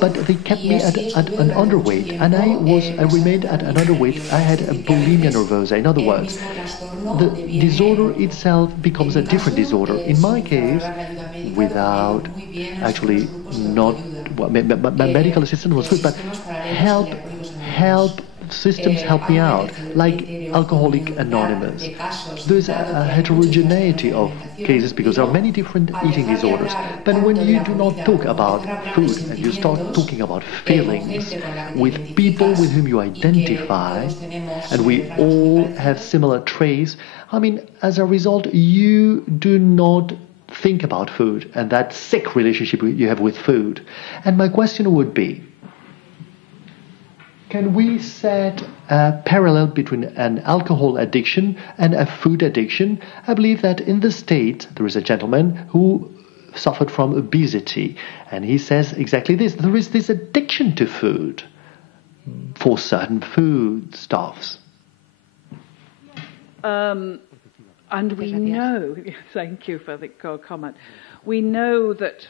but they kept me at an underweight, and I remained at an underweight. I had a bulimia nervosa. In other words, the disorder itself becomes a different disorder. In my case, without actually not, well, my medical assistance was good, but help systems help me out, like Alcoholic Anonymous. There's a heterogeneity of cases because there are many different eating disorders. But when you do not talk about food and you start talking about feelings with people with whom you identify, and we all have similar traits, I mean, as a result, you do not think about food and that sick relationship you have with food. And my question would be, can we set a parallel between an alcohol addiction and a food addiction? I believe that in the States, there is a gentleman who suffered from obesity, and he says exactly this. There is this addiction to food for certain foodstuffs. And we know, thank you for the comment, we know that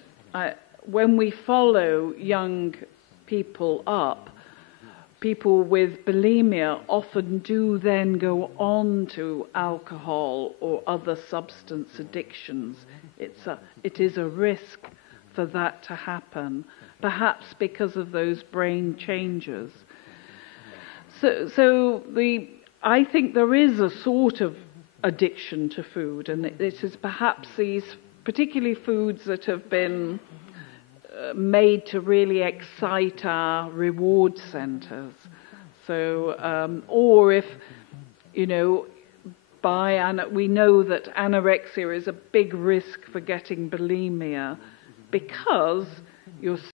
when we follow young people up, people with bulimia often do then go on to alcohol or other substance addictions. It is a risk for that to happen, perhaps because of those brain changes. I think there is a sort of addiction to food, and it is perhaps these particularly foods that have been made to really excite our reward centers. So, or if, we know that anorexia is a big risk for getting bulimia because you're